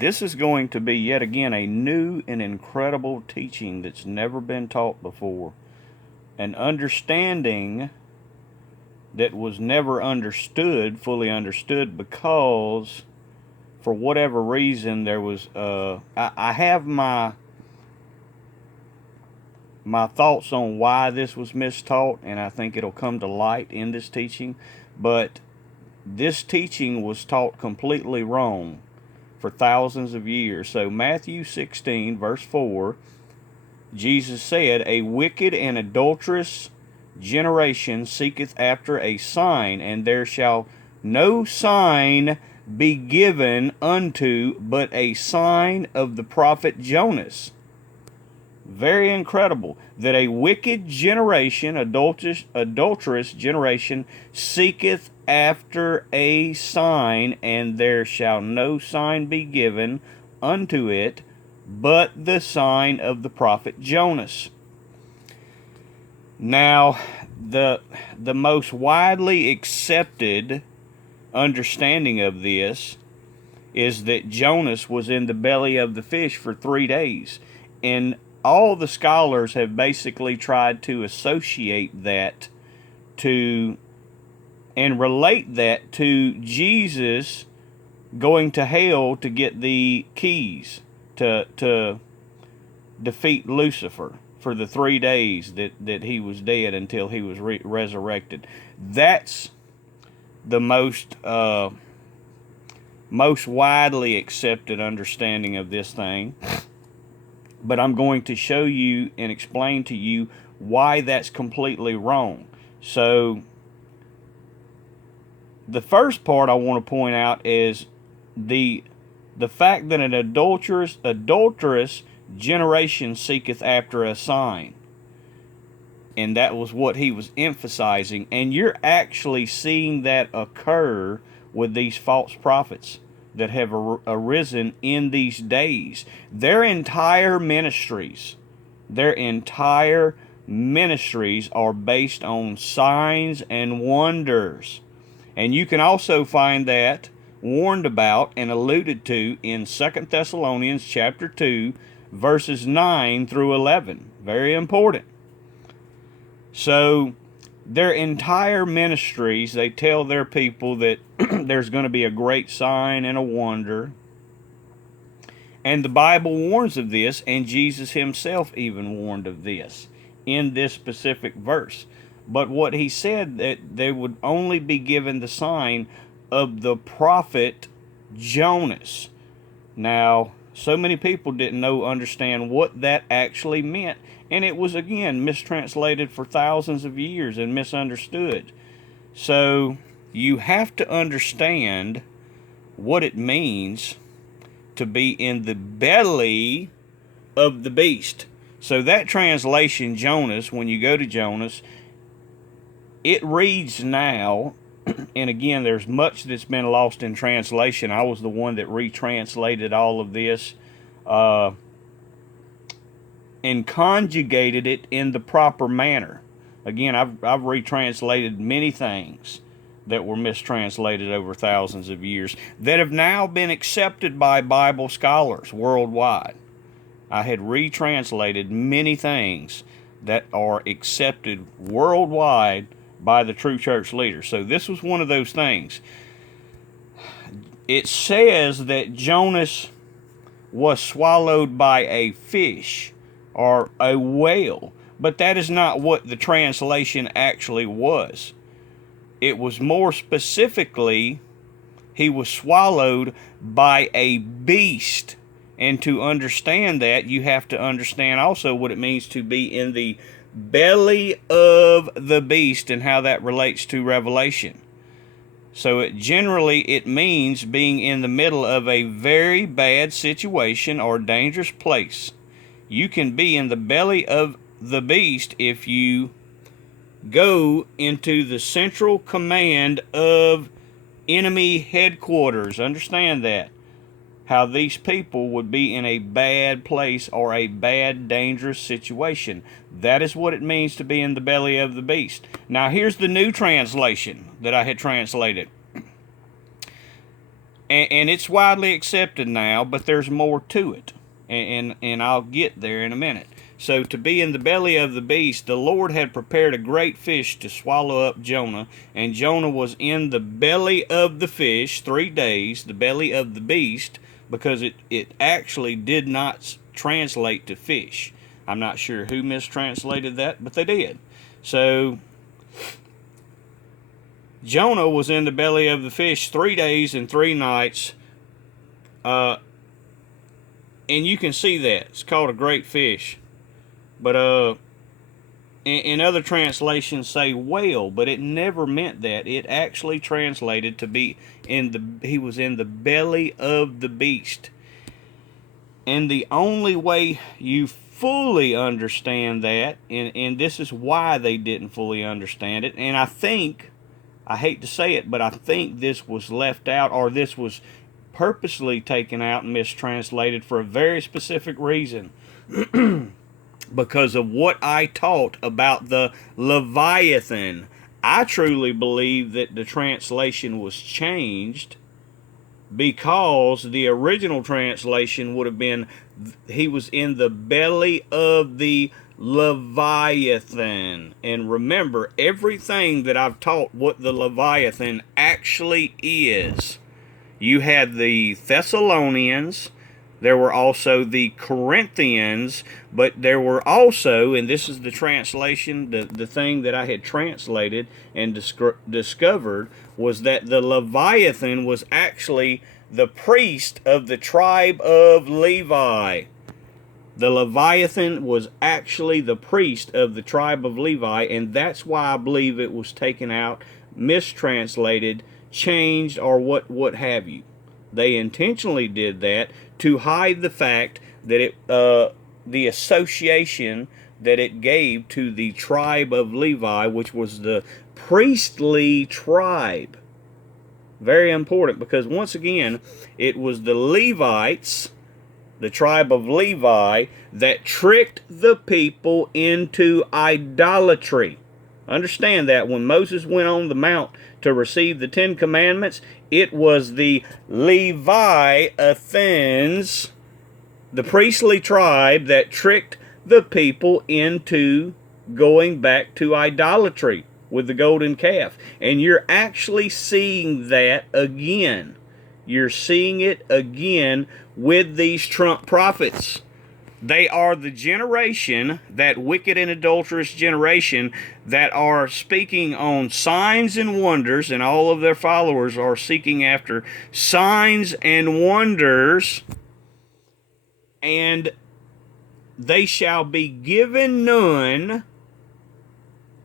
This is going to be yet again a new and incredible teaching that's never been taught before. An understanding that was never fully understood, because for whatever reason there was I have my thoughts on why this was mistaught, and I think it'll come to light in this teaching. But this teaching was taught completely wrong for thousands of years. So Matthew 16 verse 4, Jesus said, "A wicked and adulterous generation seeketh after a sign, and there shall no sign be given unto but a sign of the prophet Jonas." Very incredible that a wicked generation, adulterous generation, seeketh after a sign, and there shall no sign be given unto it but the sign of the prophet Jonas. Now, the most widely accepted understanding of this is that Jonas was in the belly of the fish for 3 days. And all the scholars have basically tried to associate that to and relate that to Jesus going to hell to get the keys to defeat Lucifer for the 3 days that he was dead until he was resurrected. That's the most widely accepted understanding of this thing. But I'm going to show you and explain to you why that's completely wrong. So the first part I want to point out is the fact that an adulterous generation seeketh after a sign. And that was what he was emphasizing. And you're actually seeing that occur with these false prophets that have arisen in these days. Their entire ministries are based on signs and wonders. And you can also find that warned about and alluded to in 2 Thessalonians chapter 2, verses 9 through 11. Very important. So their entire ministries, they tell their people that there's going to be a great sign and a wonder. And the Bible warns of this, and Jesus himself even warned of this in this specific verse. But what he said, that they would only be given the sign of the prophet Jonas. Now, so many people didn't understand what that actually meant. And it was, again, mistranslated for thousands of years and misunderstood. So you have to understand what it means to be in the belly of the beast. So that translation, Jonas, when you go to Jonas, it reads now, and again, there's much that's been lost in translation. I was the one that retranslated all of this and conjugated it in the proper manner. Again, I've retranslated many things that were mistranslated over thousands of years that have now been accepted by Bible scholars worldwide. I had retranslated many things that are accepted worldwide by the true church leaders. So this was one of those things. It says that Jonas was swallowed by a fish or a whale, but that is not what the translation actually was. It was more specifically, he was swallowed by a beast. And to understand that, you have to understand also what it means to be in the belly of the beast and how that relates to Revelation. So it means being in the middle of a very bad situation or dangerous place. You can be in the belly of the beast if you go into the central command of enemy headquarters. Understand that. How these people would be in a bad place or a bad, dangerous situation. That is what it means to be in the belly of the beast. Now, here's the new translation that I had translated. and it's widely accepted now, but there's more to it, and I'll get there in a minute. So, to be in the belly of the beast, the Lord had prepared a great fish to swallow up Jonah, and Jonah was in the belly of the fish 3 days, the belly of the beast, because it actually did not translate to fish. I'm not sure who mistranslated that, but they did. So, Jonah was in the belly of the fish 3 days and 3 nights, and you can see that. It's called a great fish. But in other translations say whale, but it never meant that. It actually translated to be he was in the belly of the beast. And the only way you fully understand that, and this is why they didn't fully understand it, and I hate to say it, but I think this was left out, or this was purposely taken out and mistranslated for a very specific reason. Because of what I taught about the Leviathan. I truly believe that the translation was changed because the original translation would have been, he was in the belly of the Leviathan. And remember, everything that I've taught what the Leviathan actually is. You had the Thessalonians, there were also the Corinthians, but there were also, and this is the translation, the thing that I had translated and discovered, was that the Leviathan was actually the priest of the tribe of Levi. The Leviathan was actually the priest of the tribe of Levi, and that's why I believe it was taken out, mistranslated, changed, or what have you. They intentionally did that to hide the fact that the association that it gave to the tribe of Levi, which was the priestly tribe. Very important, because once again, it was the Levites, the tribe of Levi, that tricked the people into idolatry. Understand that when Moses went on the mount to receive the 10 Commandments, it was the athans, the priestly tribe, that tricked the people into going back to idolatry with the golden calf. And you're actually seeing that again. You're seeing it again with these Trump prophets. They are the generation, that wicked and adulterous generation, that are speaking on signs and wonders, and all of their followers are seeking after signs and wonders, and they shall be given none.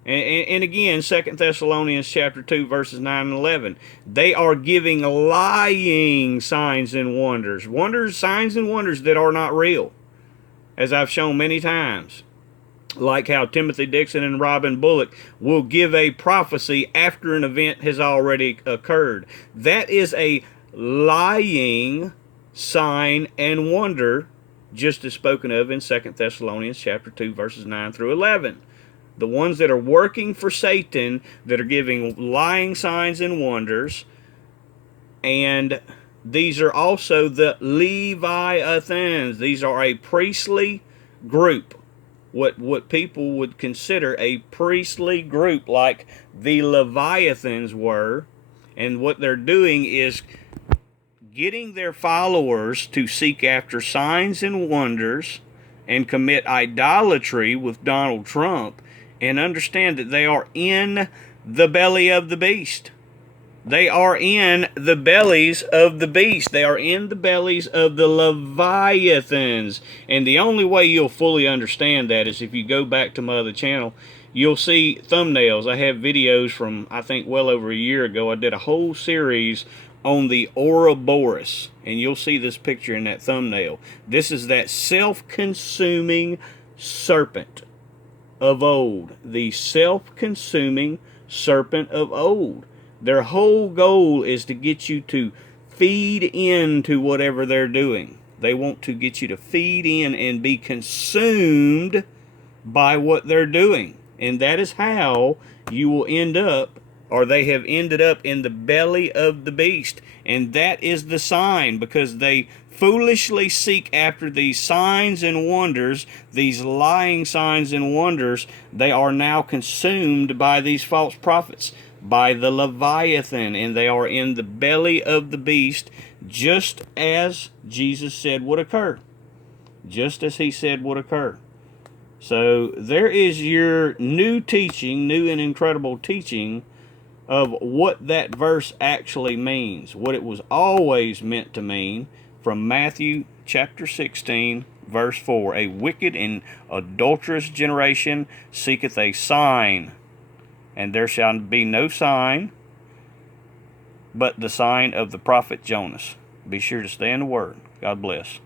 And again, 2 Thessalonians chapter 2, verses 9 and 11. They are giving lying signs and wonders. Signs and wonders that are not real, as I've shown many times. Like how Timothy Dixon and Robin Bullock will give a prophecy after an event has already occurred. That is a lying sign and wonder, just as spoken of in 2 Thessalonians chapter 2, verses 9 through 11. The ones that are working for Satan, that are giving lying signs and wonders, and these are also the Leviathans. These are a priestly group, what people would consider a priestly group, like the Leviathans were. And what they're doing is getting their followers to seek after signs and wonders and commit idolatry with Donald Trump, and understand that they are in the belly of the beast. They are in the bellies of the beast. They are in the bellies of the Leviathans. And the only way you'll fully understand that is if you go back to my other channel. You'll see thumbnails. I have videos from, I think, well over a year ago. I did a whole series on the Ouroboros, and you'll see this picture in that thumbnail. This is that self-consuming serpent of old. The self-consuming serpent of old. Their whole goal is to get you to feed into whatever they're doing. They want to get you to feed in and be consumed by what they're doing. And that is how you will end up or they have ended up in the belly of the beast. And that is the sign, because they foolishly seek after these signs and wonders, these lying signs and wonders. They are now consumed by these false prophets, by the Leviathan, and they are in the belly of the beast, just as Jesus said would occur. Just as he said would occur. So there is your new teaching, new and incredible teaching of what that verse actually means, what it was always meant to mean, from Matthew chapter 16, verse 4. A wicked and adulterous generation seeketh a sign, and there shall be no sign but the sign of the prophet Jonas. Be sure to stay in the Word. God bless.